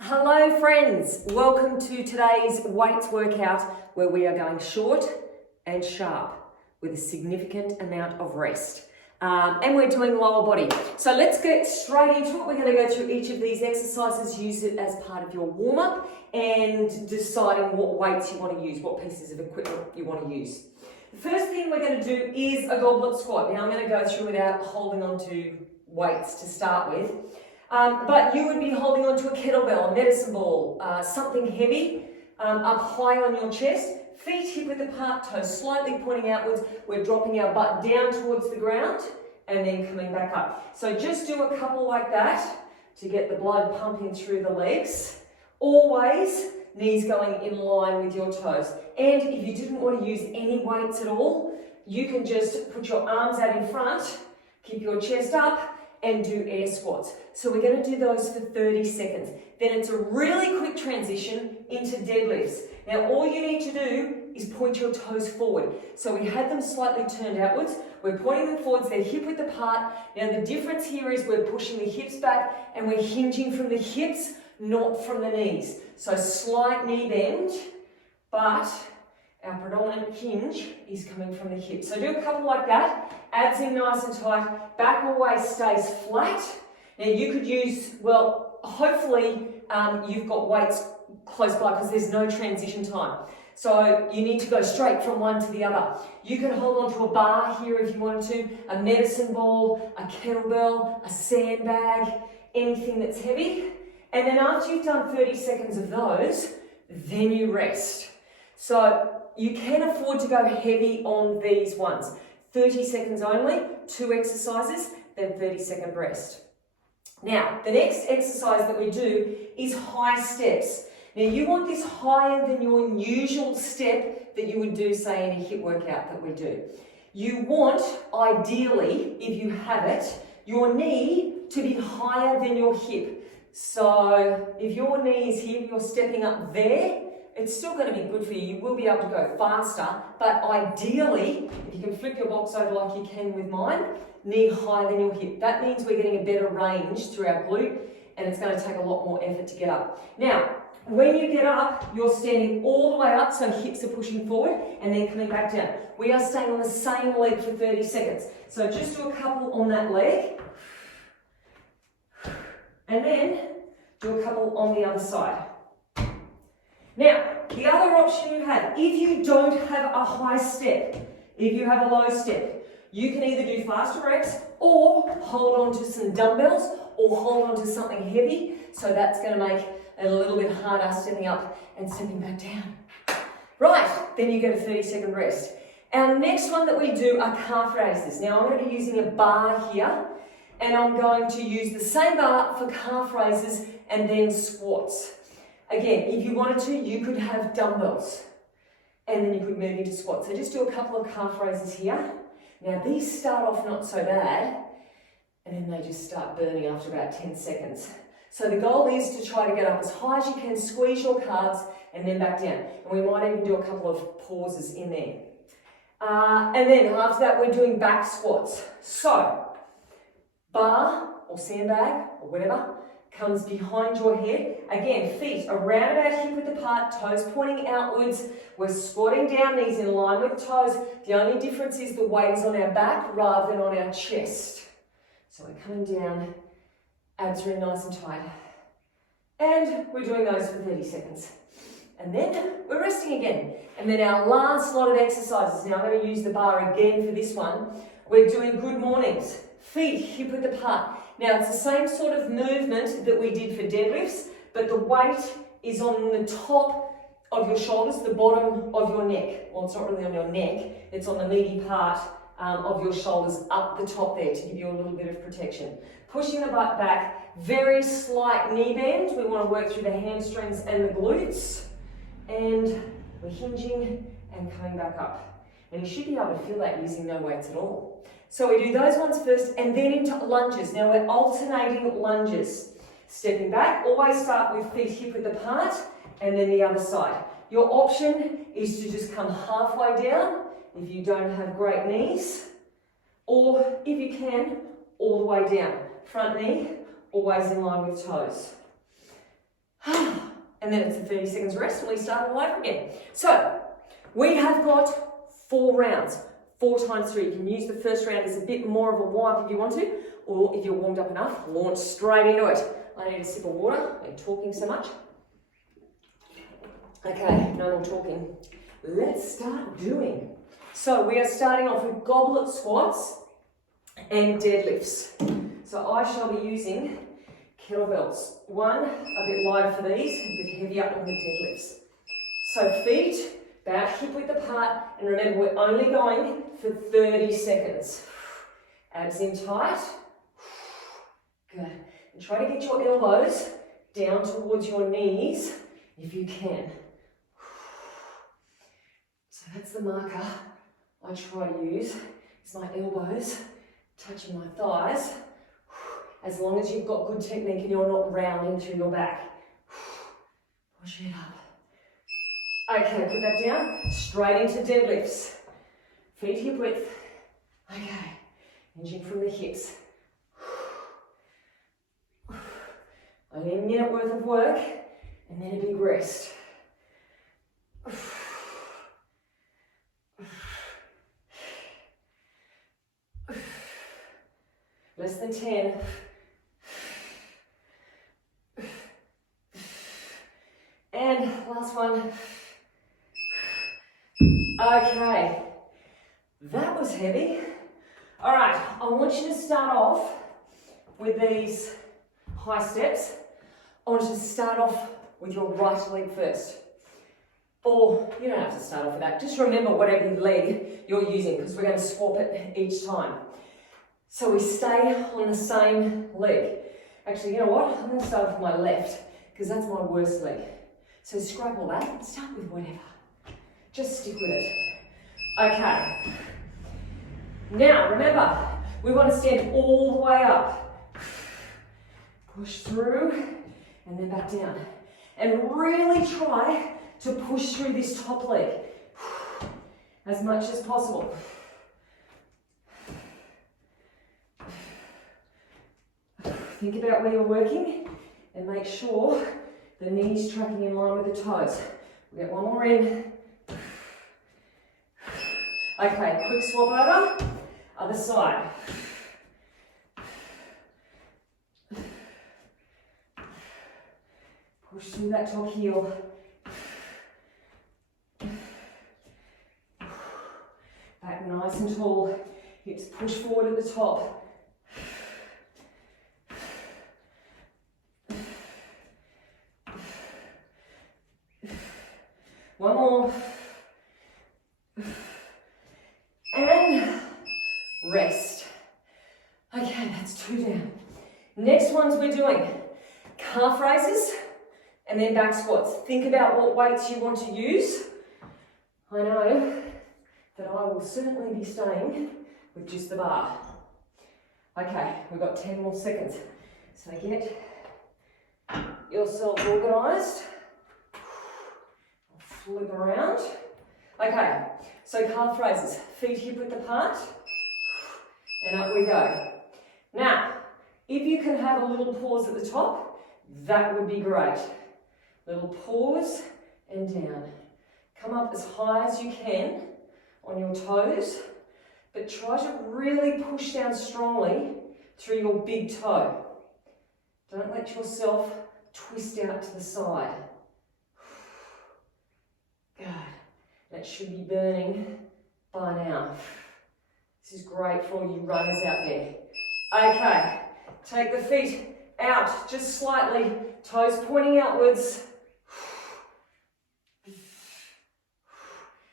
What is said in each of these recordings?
Hello friends, welcome to today's weights workout where we are going short and sharp with a significant amount of rest. And we're doing lower body. So let's get straight into it. We're going to go through each of these exercises, use it as part of your warm-up and deciding what weights you want to use, what pieces of equipment you want to use. The first thing we're going to do is a goblet squat. Now I'm going to go through without holding on to weights to start with. But you would be holding onto a kettlebell, a medicine ball, something heavy up high on your chest, feet hip width apart, toes slightly pointing outwards. We're dropping our butt down towards the ground and then coming back up. So just do a couple like that to get the blood pumping through the legs. Always knees going in line with your toes. And if you didn't want to use any weights at all, you can just put your arms out in front, keep your chest up, and do air squats. So we're going to do those for 30 seconds. Then it's a really quick transition into deadlifts. Now all you need to do is point your toes forward. So we had them slightly turned outwards. We're pointing them forwards, they're hip width apart. Now the difference here is we're pushing the hips back and we're hinging from the hips, not from the knees. So slight knee bend, but our predominant hinge is coming from the hips. So do a couple like that, abs in nice and tight, back always stays flat. Now you could use, well, hopefully you've got weights close by because there's no transition time. So you need to go straight from one to the other. You can hold onto a bar here if you wanted to, a medicine ball, a kettlebell, a sandbag, anything that's heavy. And then after you've done 30 seconds of those, then you rest. So you can afford to go heavy on these ones. 30 seconds only, 2 exercises, then 30-second rest. Now, the next exercise that we do is high steps. Now, you want this higher than your usual step that you would do, say, in a HIIT workout that we do. You want, ideally, if you have it, your knee to be higher than your hip. So, if your knee is here, you're stepping up there, it's still going to be good for you. You will be able to go faster, but ideally, if you can flip your box over like you can with mine, knee higher than your hip. That means we're getting a better range through our glute, and it's going to take a lot more effort to get up. Now, when you get up, you're standing all the way up, so hips are pushing forward, and then coming back down. We are staying on the same leg for 30 seconds. So just do a couple on that leg, and then do a couple on the other side. Now, the other option you have, if you don't have a high step, if you have a low step, you can either do faster reps or hold on to some dumbbells or hold on to something heavy. So that's going to make it a little bit harder stepping up and stepping back down. Right, then you get a 30-second rest. Our next one that we do are calf raises. Now I'm going to be using a bar here, and I'm going to use the same bar for calf raises and then squats. Again, if you wanted to, you could have dumbbells and then you could move into squats. So just do a couple of calf raises here. Now these start off not so bad and then they just start burning after about 10 seconds. So the goal is to try to get up as high as you can, squeeze your calves and then back down. And we might even do a couple of pauses in there. And then after that, we're doing back squats. So bar or sandbag or whatever comes behind your head. Again, feet around about hip width apart, toes pointing outwards. We're squatting down, knees in line with toes. The only difference is the weight is on our back rather than on our chest. So we're coming down, abs are in nice and tight. And we're doing those for 30 seconds. And then we're resting again. And then our last lot of exercises. Now I'm going to use the bar again for this one. We're doing good mornings. Feet hip width apart. Now it's the same sort of movement that we did for deadlifts, but the weight is on the top of your shoulders, the bottom of your neck. Well, it's not really on your neck, it's on the meaty part of your shoulders up the top there to give you a little bit of protection. Pushing the butt back, very slight knee bend. We want to work through the hamstrings and the glutes. And we're hinging and coming back up. And you should be able to feel that using no weights at all. So we do those ones first and then into lunges. Now we're alternating lunges. Stepping back, always start with feet hip width apart and then the other side. Your option is to just come halfway down if you don't have great knees, or if you can, all the way down. Front knee, always in line with toes. And then it's a 30 seconds rest and we start all over again. So we have got 4 rounds, 4 times 3. You can use the first round as a bit more of a warm-up if you want to, or if you're warmed up enough, launch straight into it. I need a sip of water. I'm talking so much. Okay, no more talking. Let's start doing. So we are starting off with goblet squats and deadlifts. So I shall be using kettlebells. One, a bit lighter for these, a bit heavier on the deadlifts. So feet about hip width apart, and remember we're only going for 30 seconds. Abs in tight. Good. And try to get your elbows down towards your knees if you can. So that's the marker I try to use, is my elbows touching my thighs, as long as you've got good technique and you're not rounding through your back. Push it up. Okay, put that down, straight into deadlifts. Feet hip width. Okay, hinging from the hips. Only a minute worth of work, and then a big rest. Less than 10. And last one. Okay, that was heavy. All right, I want you to start off with these high steps. I want you to start off with your right leg first. Or you don't have to start off with that. Just remember whatever leg you're using, because we're going to swap it each time. So we stay on the same leg. Actually, you know what? I'm going to start with my left, because that's my worst leg. So scrap all that, start with whatever. Just stick with it. Okay. Now, remember, we want to stand all the way up. Push through, and then back down. And really try to push through this top leg as much as possible. Think about where you're working and make sure the knees tracking in line with the toes. We get one more in. Okay, quick swap over. Other side. Push through that top heel. Back nice and tall. Hips push forward at the top. One more. And rest. Okay, that's 2 down. Next ones we're doing calf raises and then back squats. Think about what weights you want to use. I know that I will certainly be staying with just the bar. Okay, we've got 10 more seconds. So get yourself organised. Flip around. Okay, so calf raises, feet hip width apart, and up we go. Now, if you can have a little pause at the top, that would be great. Little pause and down. Come up as high as you can on your toes, but try to really push down strongly through your big toe. Don't let yourself twist out to the side. Good. That should be burning by now. This is great for all you runners out there. Okay, take the feet out just slightly, toes pointing outwards.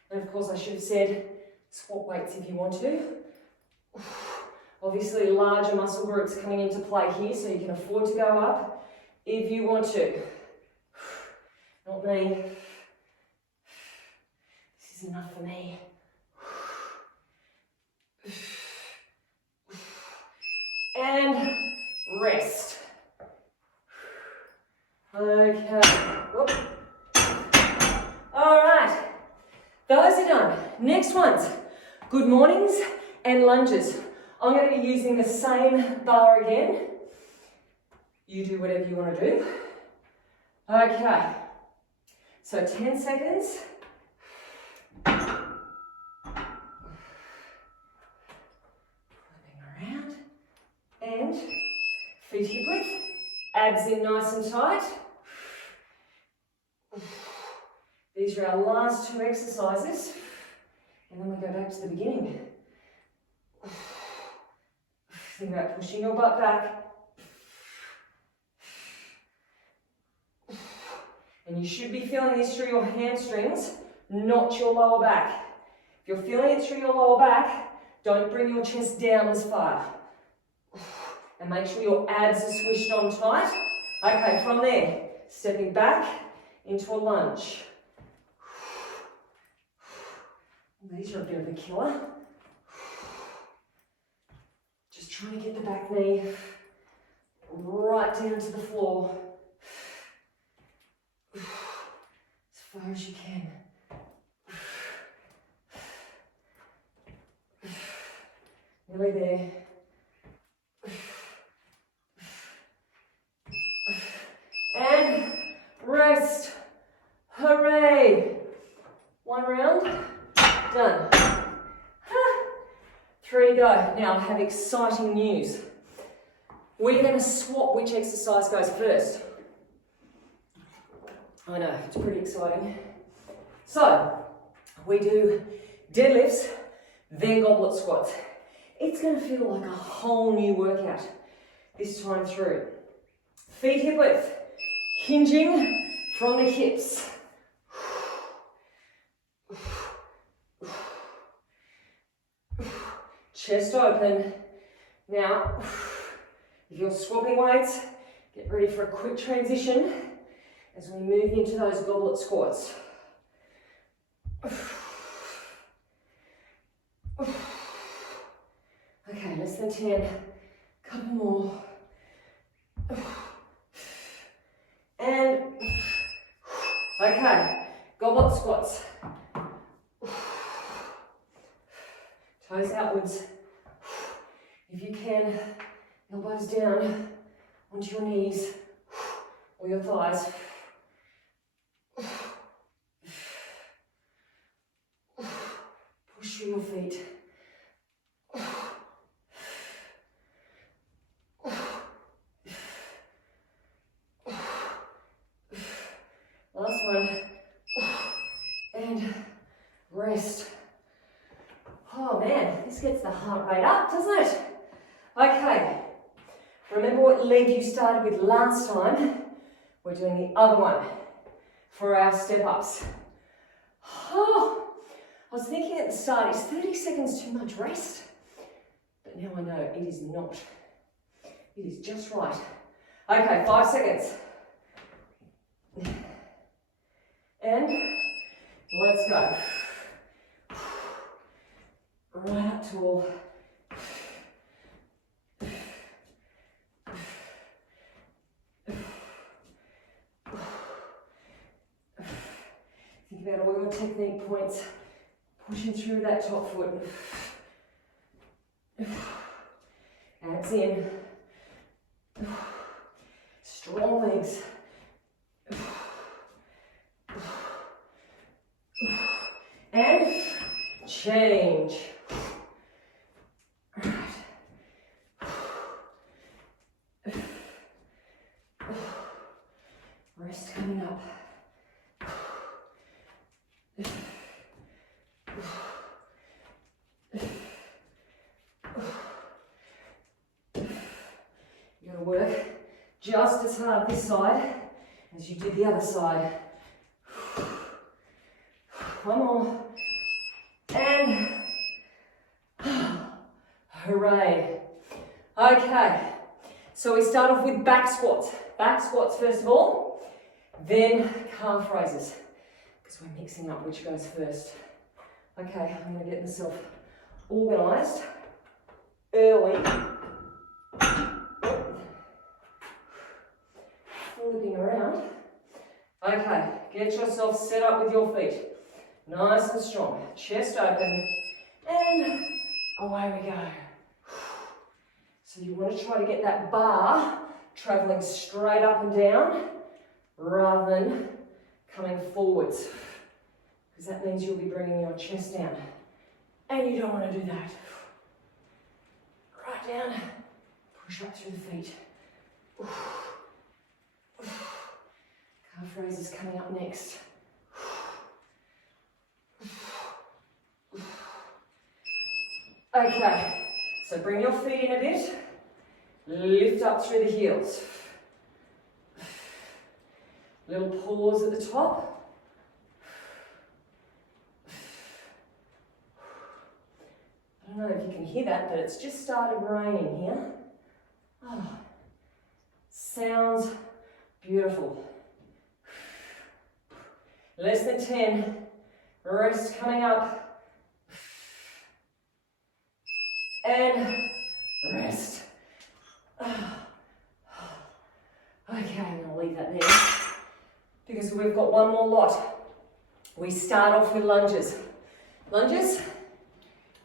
And of course I should have said swap weights if you want to. Obviously larger muscle groups coming into play here, so you can afford to go up if you want to. Not me. This is enough for me. And rest. Okay. Whoop. All right. Those are done. Next ones. Good mornings and lunges. I'm going to be using the same bar again. You do whatever you want to do. Okay, so 10 seconds. Flipping around. And feet hip width, abs in nice and tight. These are our last 2 exercises. And then we go back to the beginning. Think about pushing your butt back. And you should be feeling this through your hamstrings, not your lower back. If you're feeling it through your lower back, don't bring your chest down as far. And make sure your abs are swished on tight. Okay, from there, stepping back into a lunge. These are a bit of a killer. Just trying to get the back knee right down to the floor. As far as you can. Nearly there. And rest. Hooray! 1 round. Done. 3 to go. Now I have exciting news. We're going to swap which exercise goes first. I know, it's pretty exciting. So, we do deadlifts, then goblet squats. It's going to feel like a whole new workout this time through. Feet hip width, hinging from the hips. Chest open. Now, if you're swapping weights, get ready for a quick transition as we move into those goblet squats. Okay, less than 10. Couple more. And, okay, goblet squats. Toes outwards. If you can, elbows down onto your knees or your thighs. Push through your feet. Last one. And rest. Oh man, this gets the heart rate up, doesn't it? Okay, remember what leg you started with last time? We're doing the other one for our step-ups. Oh, I was thinking at the start, is 30 seconds too much rest? But now I know it is not. It is just right. Okay, 5 seconds. And let's go. Right up tall. Think about all your technique points. Pushing through that top foot. Abs in. Strong legs. And change. Rest coming up. You're going to work just as hard this side as you did the other side. One more. And hooray. Okay, so we start off with back squats. Back squats first of all, then calf raises, because we're mixing up which goes first. Okay, I'm going to get myself organised early. Flipping around. Okay, get yourself set up with your feet. Nice and strong. Chest open. And away we go. So you want to try to get that bar travelling straight up and down. rather than coming forwards, because that means you'll be bringing your chest down, and you don't want to do that. Right down, push up through the feet. Calf raises coming up next. Okay, so bring your feet in a bit, lift up through the heels. Little pause at the top. I don't know if you can hear that, but it's just started raining here. Oh, sounds beautiful. Less than 10. Rest coming up. And rest. Okay, I'm going to leave that there because we've got one more lot. We start off with lunges. Lunges,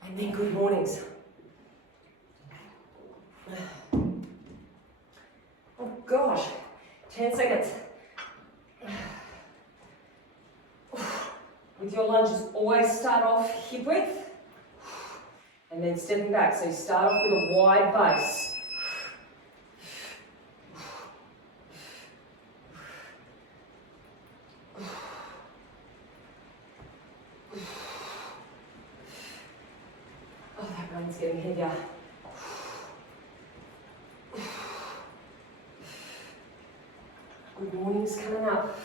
and then good mornings. Oh gosh, 10 seconds. With your lunges, always start off hip width and then stepping back. So you start off with a wide base. Oh, that rain's getting heavier. Good morning's coming up.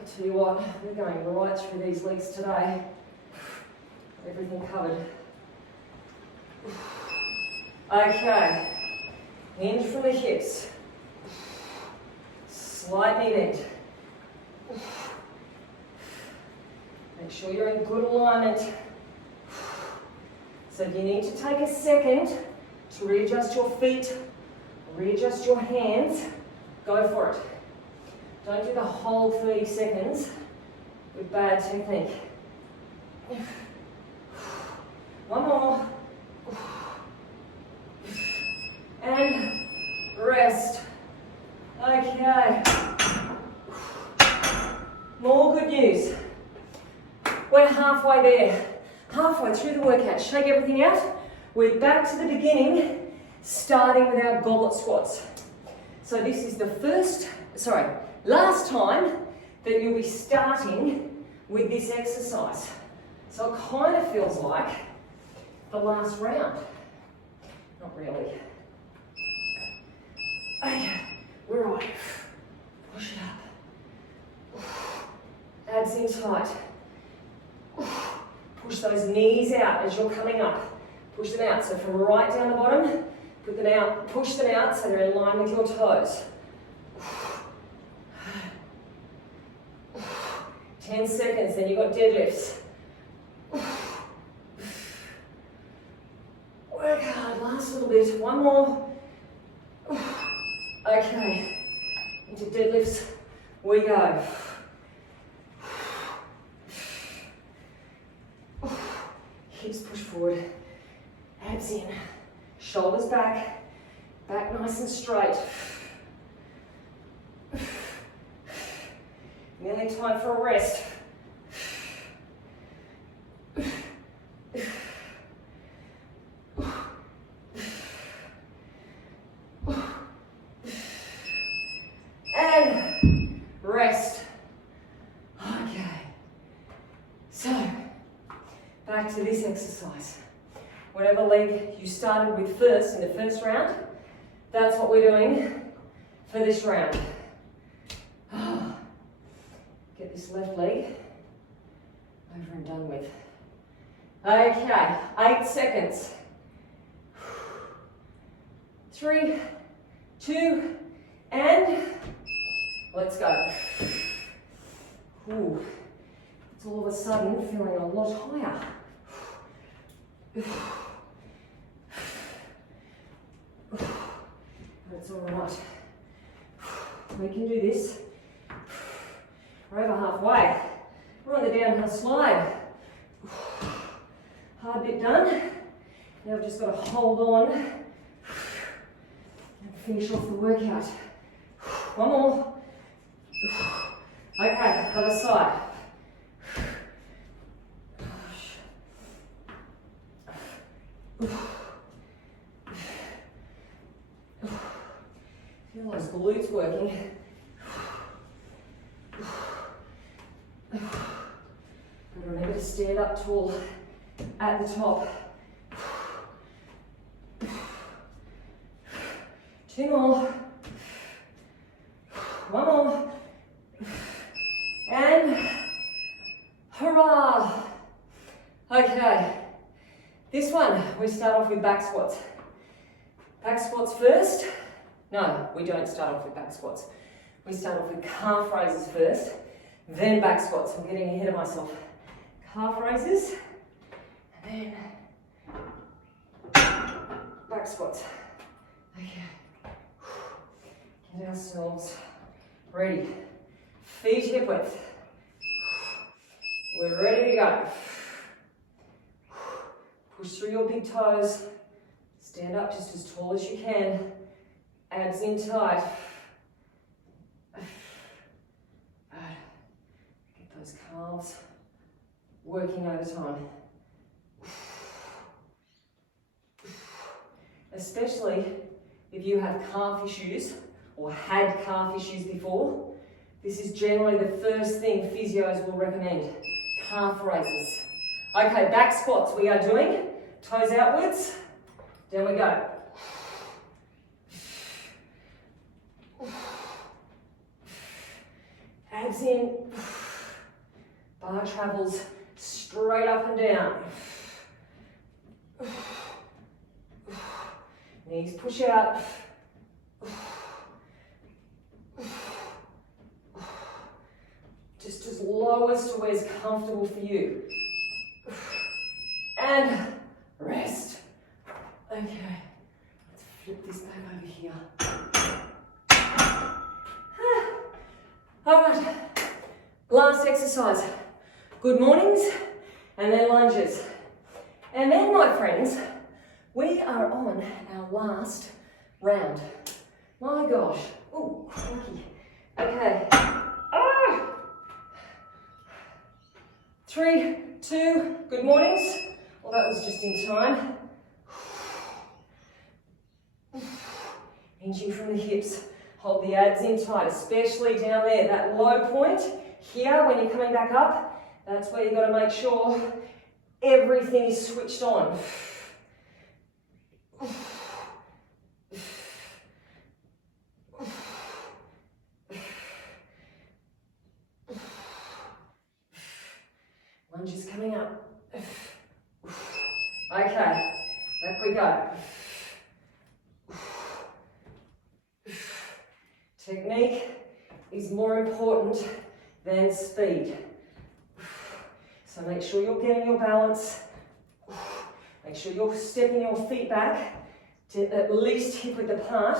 I tell you what, we're going right through these legs today. Everything covered. Okay, hinge from the hips. Slight knee bend. Make sure you're in good alignment. So if you need to take a second to readjust your feet, readjust your hands, go for it. Don't do the whole 30 seconds with bad technique. One more. And rest. Okay. More good news. We're halfway there. Halfway through the workout. Shake everything out. We're back to the beginning, starting with our goblet squats. So this is the last time that you'll be starting with this exercise. So it kind of feels like the last round. Not really. Okay, we're on. Push it up. Abs in tight. Push those knees out as you're coming up. Push them out. So from right down the bottom, put them out, push them out so they're in line with your toes. 10 seconds, then you've got deadlifts. Work hard, last little bit, one more. Okay, into deadlifts we go. Hips push forward, abs in, shoulders back, back nice and straight. Nearly time for a rest. And rest. Okay. So, back to this exercise. Whatever leg you started with first in the first round, that's what we're doing for this round. Get this left leg over and done with. Okay, 8 seconds. 3, 2, and let's go. Ooh, it's all of a sudden feeling a lot higher. That's all right. We can do this. We're over halfway. We're on the downhill slide. Hard bit done. Now we've just got to hold on and finish off the workout. One more. Okay, other side. Feel those glutes working. But remember to stand up tall at the top. 2 more. 1 more. And hurrah! Okay, this one we start off with back squats. Back squats first. No, we don't start off with back squats. We start off with calf raises first, then back squats. I'm getting ahead of myself. Calf raises, and then back squats. Okay. Get ourselves ready. Feet hip width. We're ready to go. Push through your big toes. Stand up just as tall as you can. Abs in tight. Good. Get those calves working over time. Especially if you have calf issues or had calf issues before, this is generally the first thing physios will recommend. Calf raises. Okay, back squats we are doing. Toes outwards. Down we go. Abs in. Bar travels straight up and down. Knees push out. Just as low as to where's comfortable for you. And rest. Okay, let's flip this back over here. All right, last exercise. Good mornings, and then lunges. And then, my friends, we are on our last round. My gosh, oh, crikey. Okay, 3, 2, good mornings. Well, that was just in time. Hinging from the hips. Hold the abs in tight, especially down there. That low point here when you're coming back up, that's where you've got to make sure everything is switched on. Lunges coming up. Okay, back we go. Technique is more important than speed. So make sure you're getting your balance. Make sure you're stepping your feet back to at least hip width apart.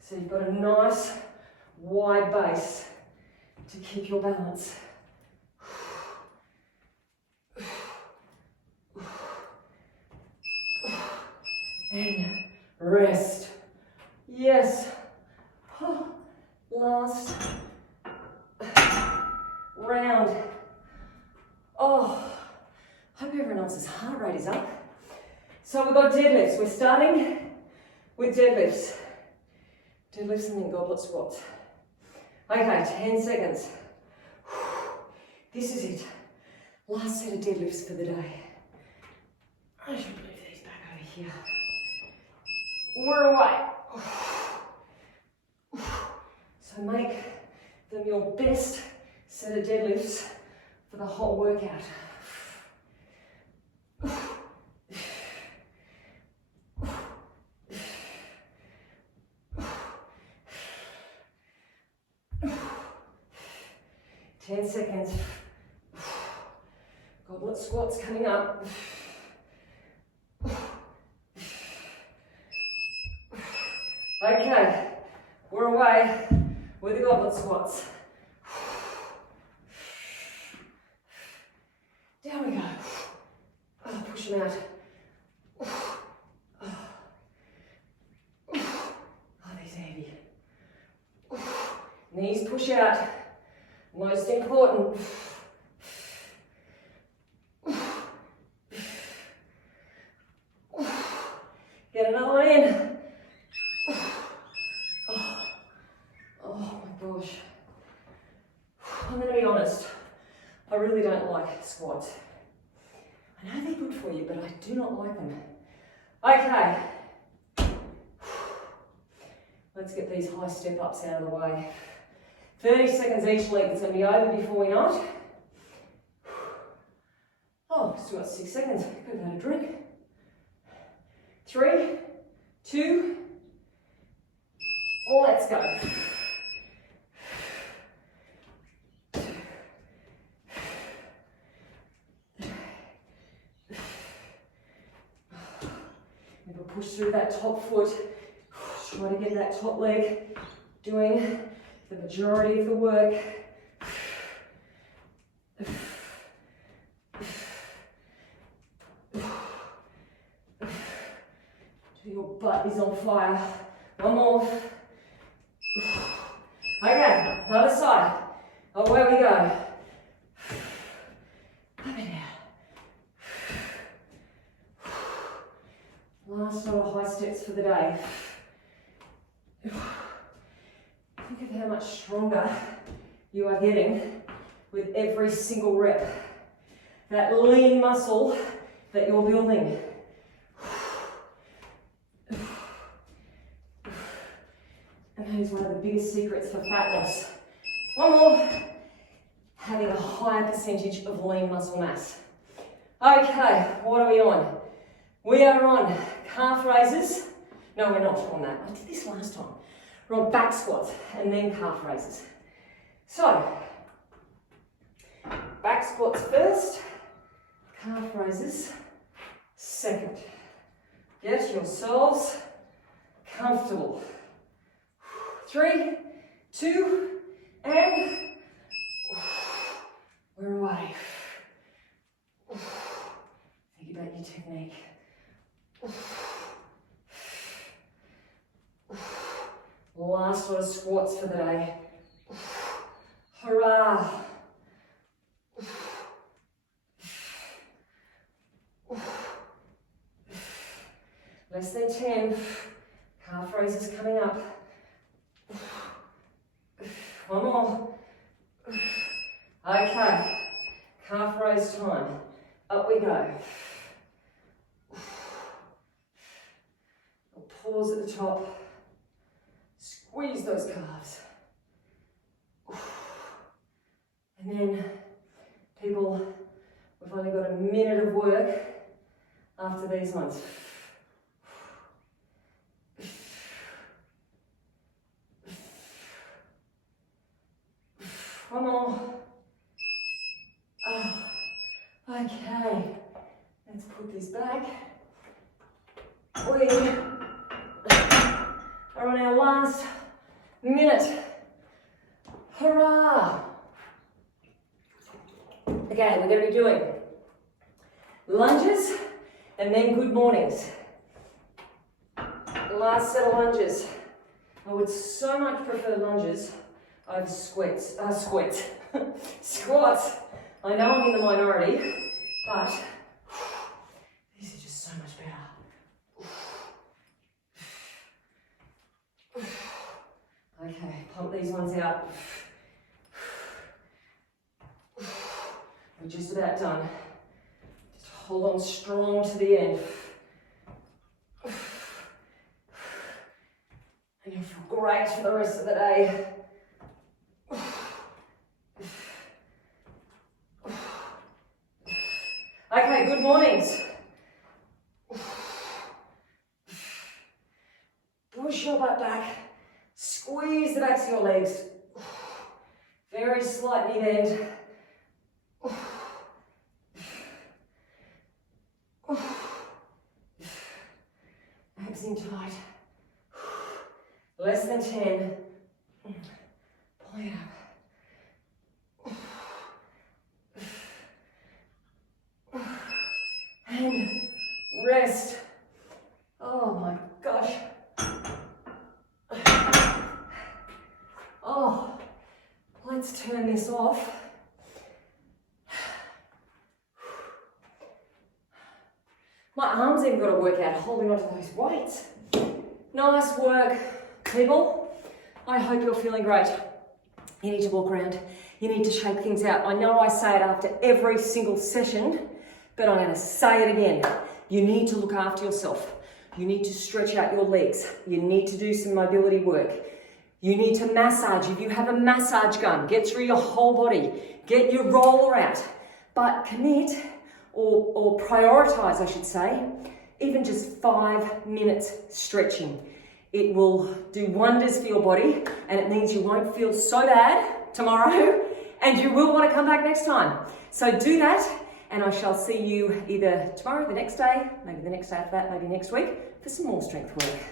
So you've got a nice wide base to keep your balance. And rest. Yes. Last round. Oh, hope everyone else's heart rate is up. So we've got deadlifts. We're starting with deadlifts. Deadlifts and then goblet squats. Okay, 10 seconds. This is it. Last set of deadlifts for the day. I should move these back over here. We're away. So make them your best set of deadlifts for the whole workout. 10 seconds. Goblet squats coming up. Okay, we're away with the goblet squats. Down we go. Oh, push them out. Oh, these are heavy. Knees push out. Most important. Get another one in. Oh my gosh. I'm going to be honest. I really don't like squats. I know they're good for you, but I do not like them. Okay. Let's get these high step ups out of the way. 30 seconds each leg. It's going to be over before we know it. Oh, still got 6 seconds. Could have had a drink. 3, 2, let's go. Never push through that top foot. Try to get that top leg doing the majority of the work. Your butt is on fire. One more. Okay, other side. Away we go. Up and down. Last lot of high steps for the day. Think of how much stronger you are getting with every single rep. That lean muscle that you're building. And that is one of the biggest secrets for fat loss. One more. Having a higher percentage of lean muscle mass. Okay, what are we on? We are on calf raises. No, we're not on that. I did this last time. We're on back squats and then calf raises. So, back squats first, calf raises second. Get yourselves comfortable. 3, 2, and we're away. Think about your technique. Last lot of squats for the day. Hurrah! Less than 10. Calf raises coming up. One more. Okay. Calf raise time. Up we go. We'll pause at the top. Squeeze those calves. And then, people, we've only got a minute of work after these ones. One more. Oh, okay. Let's put this back. We are on our last minute. Hurrah! Okay, we're going to be doing lunges and then good mornings. Last set of lunges. I would so much prefer lunges over squats. Squats. I know I'm in the minority, but these are just so much better. Okay, pump these ones out. We're just about done. Just hold on strong to the end. And you'll feel great for the rest of the day. Okay, good mornings. Push your butt back. Squeeze the backs of your legs. Very slight knee bend. Abs in tight. Less than 10. Pull it up. And rest. Oh my gosh. Oh, Let's turn this off. My arms even got to work out holding onto those weights. Nice work, people. I hope you're feeling great. You need to walk around. You need to shake things out. I know I say it after every single session, but I'm going to say it again. You need to look after yourself. You need to stretch out your legs. You need to do some mobility work. You need to massage. If you have a massage gun, get through your whole body. Get your roller out. But commit, or prioritize, I should say, even just 5 minutes stretching. It will do wonders for your body, and it means you won't feel so bad tomorrow, and you will want to come back next time. So do that, and I shall see you either tomorrow, the next day, maybe the next day after that, maybe next week, for some more strength work.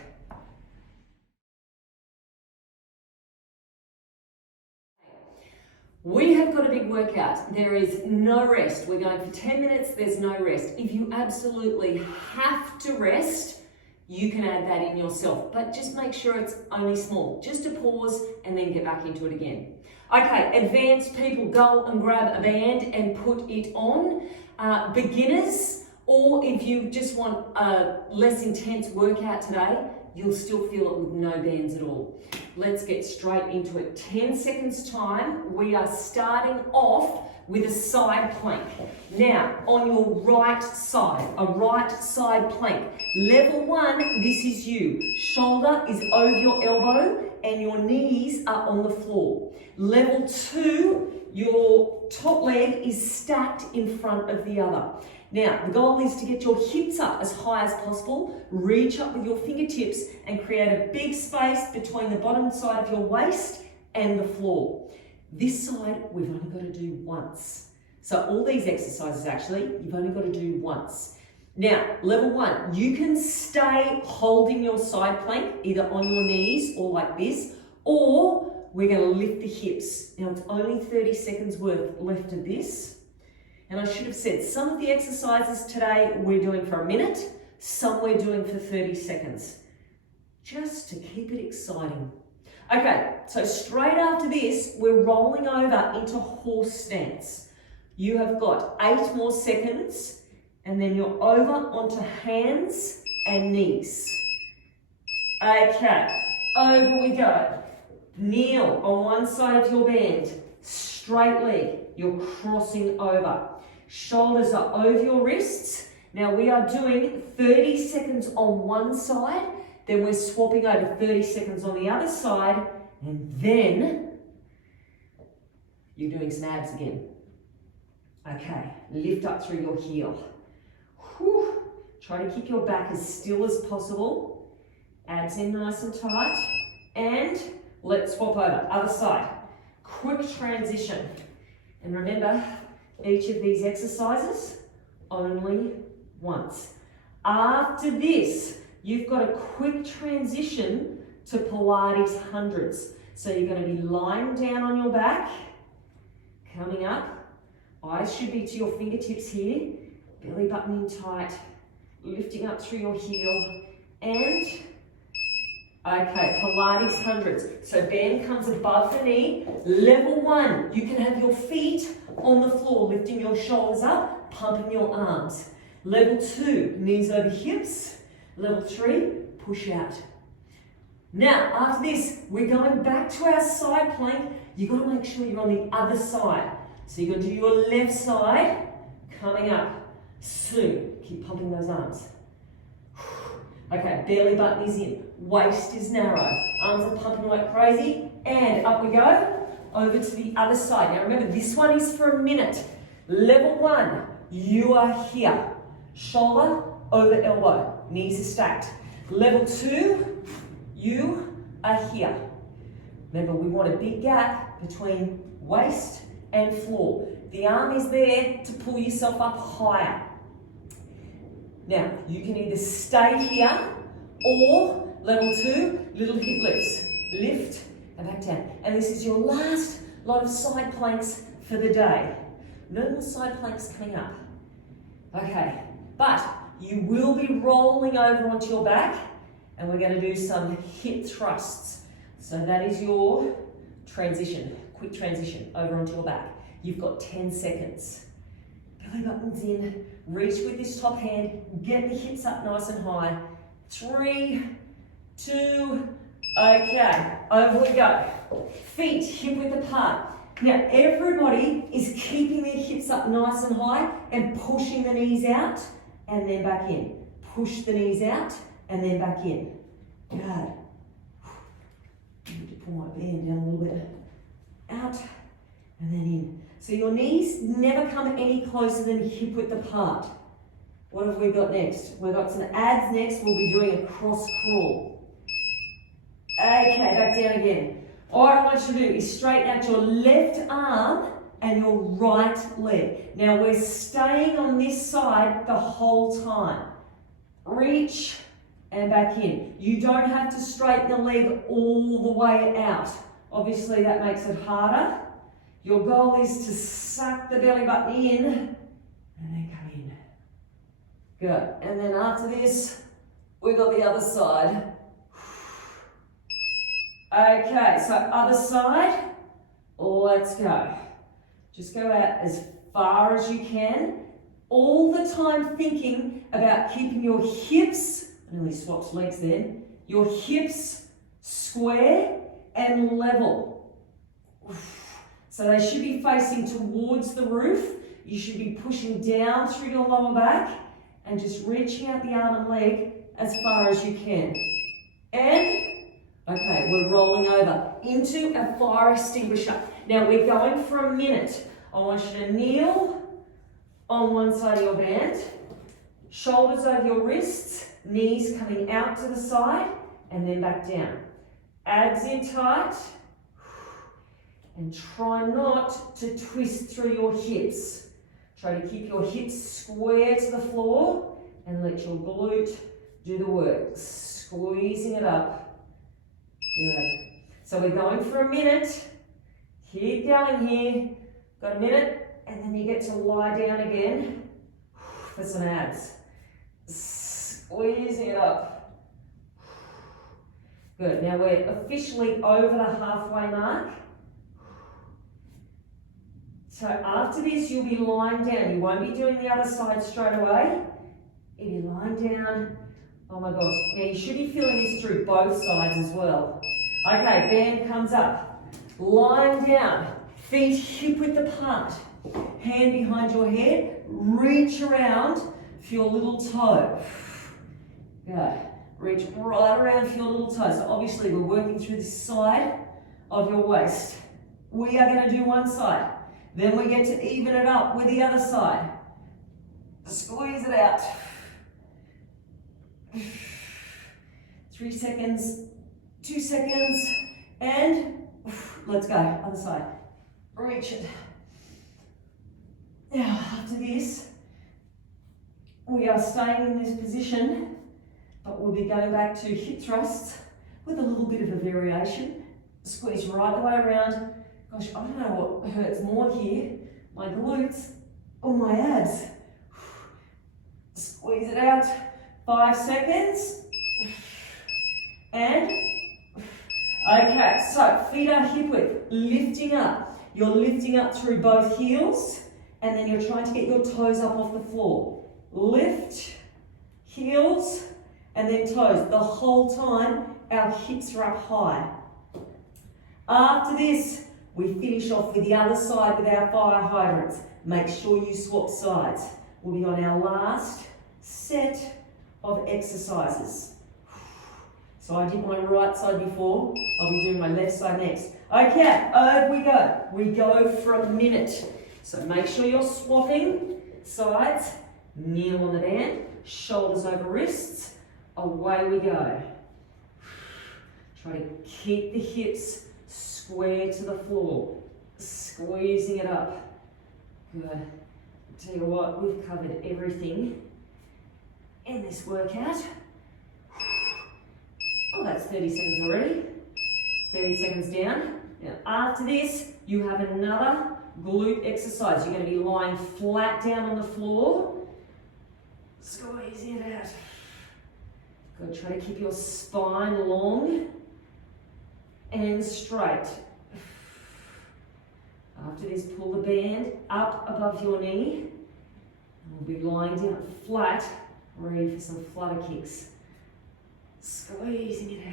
We have got a big workout. There is no rest. We're going for 10 minutes, there's no rest. If you absolutely have to rest, you can add that in yourself, but just make sure it's only small. Just a pause and then get back into it again. Okay, advanced people, go and grab a band and put it on. Beginners, or if you just want a less intense workout today, you'll still feel it with no bands at all. Let's get straight into it. 10 seconds time, we are starting off with a side plank. Now, on your right side, a right side plank. Level 1, this is you. Shoulder is over your elbow and your knees are on the floor. Level 2, your top leg is stacked in front of the other. Now, the goal is to get your hips up as high as possible, reach up with your fingertips and create a big space between the bottom side of your waist and the floor. This side, we've only got to do once. So all these exercises actually, you've only got to do once. Now, level 1, you can stay holding your side plank, either on your knees or like this, or we're going to lift the hips. Now, it's only 30 seconds worth left of this. And I should have said, some of the exercises today we're doing for a minute, some we're doing for 30 seconds, just to keep it exciting. Okay, so straight after this, we're rolling over into horse stance. You have got 8 more seconds, and then you're over onto hands and knees. Okay, over we go. Kneel on one side of your band, straight leg, you're crossing over. Shoulders are over your wrists. Now we are doing 30 seconds on one side, then we're swapping over 30 seconds on the other side, and then you're doing some abs again. Okay, lift up through your heel. Whew. Try to keep your back as still as possible. Abs in nice and tight. And let's swap over, other side. Quick transition. And remember, each of these exercises, only once. After this, you've got a quick transition to Pilates hundreds. So you're going to be lying down on your back, coming up. Eyes should be to your fingertips here. Belly button in tight, lifting up through your heel. And, okay, Pilates hundreds. So band comes above the knee. Level 1, you can have your feet on the floor, lifting your shoulders up, pumping your arms. Level 2, knees over hips. Level 3, push out. Now, after this, we're going back to our side plank. You've got to make sure you're on the other side. So you're going to do your left side, coming up. Soon, keep pumping those arms. Okay, belly button is in, waist is narrow, arms are pumping like crazy, and up we go, over to the other side. Now remember, this one is for a minute. Level 1, you are here. Shoulder over elbow, knees are stacked. Level 2, you are here. Remember, we want a big gap between waist and floor. The arm is there to pull yourself up higher. Now, you can either stay here or level 2, little hip lifts. Lift and back down. And this is your last lot of side planks for the day. No more side planks coming up. Okay, but you will be rolling over onto your back and we're going to do some hip thrusts. So that is your transition, quick transition over onto your back. You've got 10 seconds. Belly button's in, reach with this top hand, get the hips up nice and high. 3, 2, okay, over we go. Feet hip width apart. Now everybody is keeping their hips up nice and high and pushing the knees out and then back in. Push the knees out and then back in. Good. I need to pull my band down a little bit. Out and then in. So your knees never come any closer than hip width apart. What have we got next? We've got some abs next. We'll be doing a cross crawl. Okay, back down again. All I want you to do is straighten out your left arm and your right leg. Now we're staying on this side the whole time. Reach and back in. You don't have to straighten the leg all the way out. Obviously that makes it harder. Your goal is to suck the belly button in and then come in. Good. And then after this, we've got the other side. Okay, so other side, let's go. Just go out as far as you can, all the time thinking about keeping your hips, I nearly swapped legs then, your hips square and level. So they should be facing towards the roof. You should be pushing down through your lower back and just reaching out the arm and leg as far as you can. And okay, we're rolling over into a fire extinguisher. Now we're going for a minute. I want you to kneel on one side of your band, shoulders over your wrists, knees coming out to the side, and then back down. Abs in tight, and try not to twist through your hips. Try to keep your hips square to the floor, and let your glute do the work. Squeezing it up. Good. So we're going for a minute. Keep going here. Got a minute, and then you get to lie down again for some abs. Squeezing it up. Good. Now we're officially over the halfway mark. So after this, you'll be lying down. You won't be doing the other side straight away. If you're lying down, oh my gosh. Now you should be feeling this through both sides as well. Okay, band comes up. Lying down, feet hip width apart. Hand behind your head, reach around for your little toe. Good. Reach right around for your little toe. So obviously we're working through this side of your waist. We are going to do one side. Then we get to even it up with the other side. Squeeze it out. 3 seconds, 2 seconds, and let's go. Other side. Reach it. Now, after this, we are staying in this position, but we'll be going back to hip thrusts with a little bit of a variation. Squeeze right the way around. Gosh, I don't know what hurts more here, my glutes or my abs. Squeeze it out. 5 seconds. And, okay, so feet are hip width, lifting up. You're lifting up through both heels, and then you're trying to get your toes up off the floor. Lift, heels, and then toes. The whole time, our hips are up high. After this, we finish off with the other side with our fire hydrants. Make sure you swap sides. We'll be on our last set of exercises. So I did my right side before, I'll be doing my left side next. Okay, over we go. We go for a minute. So make sure you're swapping sides, kneel on the band, shoulders over wrists, away we go. Try to keep the hips square to the floor, squeezing it up. Good. Tell you what, we've covered everything in this workout. Oh, that's 30 seconds already. 30 seconds down. Now, after this, you have another glute exercise. You're going to be lying flat down on the floor. Squeeze it out. Good. Try to keep your spine long and straight. After this, pull the band up above your knee. We'll be lying down flat, ready for some flutter kicks. Squeezing it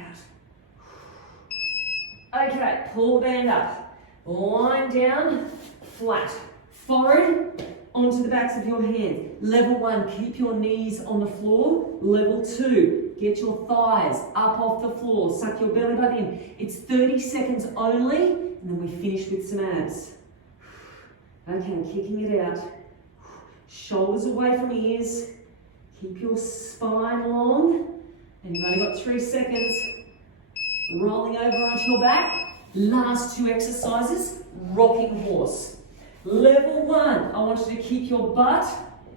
out. Okay, pull the band up. Line down, flat. Forward, onto the backs of your hands. Level 1, keep your knees on the floor. Level 2, get your thighs up off the floor. Suck your belly button in. It's 30 seconds only, and then we finish with some abs. Okay, kicking it out. Shoulders away from ears. Keep your spine long. And you've only got 3 seconds. Rolling over onto your back. Last 2 exercises, rocking horse. Level 1, I want you to keep your butt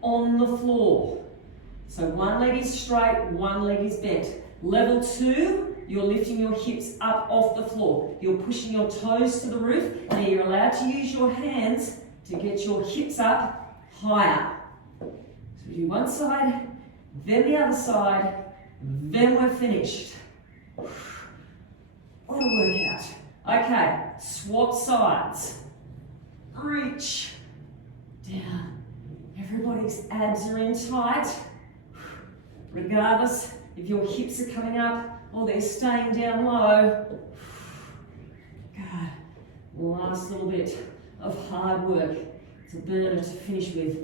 on the floor. So one leg is straight, one leg is bent. Level 2, you're lifting your hips up off the floor. You're pushing your toes to the roof. Now you're allowed to use your hands to get your hips up higher. So we do one side, then the other side, then we're finished. What a workout. Okay, swap sides. Reach down. Everybody's abs are in tight. Regardless if your hips are coming up or they're staying down low. God, last little bit of hard work. It's a burner to finish with.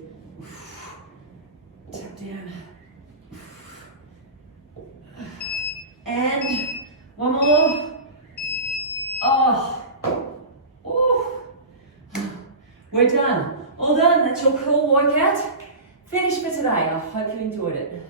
Tap down. And one more. Oh. We're done. All done. That's your cool workout. Finished for today. I hope you enjoyed it.